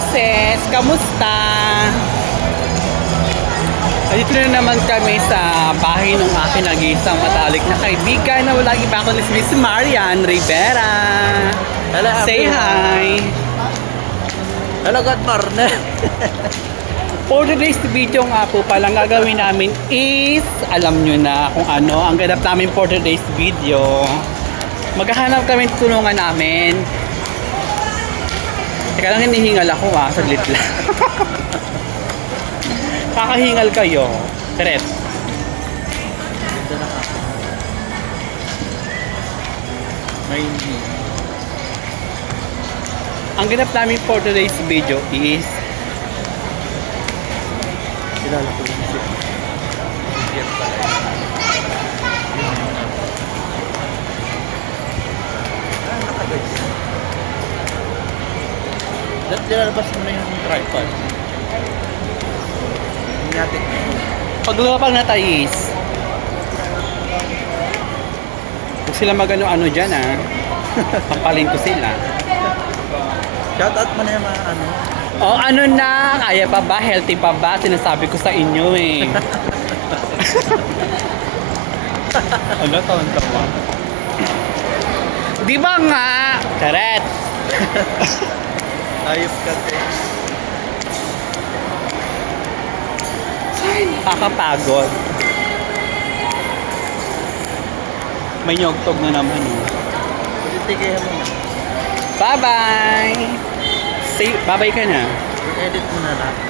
boses! Kamusta? Dito na naman kami sa bahay ng aking nag-iisang matalik na kaibigan na walang iba kundi si Miss Marian Rivera. Hello, Say hi! Hello, good morning. For today's video nga po palang gagawin namin is, alam nyo na kung ano, ang ganap namin for today's video. Maghahanap kami ng tulungan namin. Teka lang, hinihingal ako ah, saglit lang. Kakahingal kayo. Correct. May Ang ganap namin for today's video is, kilala ko yung si Jeff pala. Ah, nakagay. Dapat nilalabas mo na yung tripod. Inyatik mo. paglapag na tais. Huwag sila magano-ano dyan ah. Pampalin ko sila. Shoutout mo na yung mga ano. O ano na, kaya pa ba? Healthy pa ba? Sinasabi ko sa inyo eh. ano taon tawa? Di ba nga? Karet. Ayos kasi. Kakapagod. May nyogtog na naman oh. Titigihan mo na. Bye-bye! Say, bye-bye ka na. I-edit mo na lang.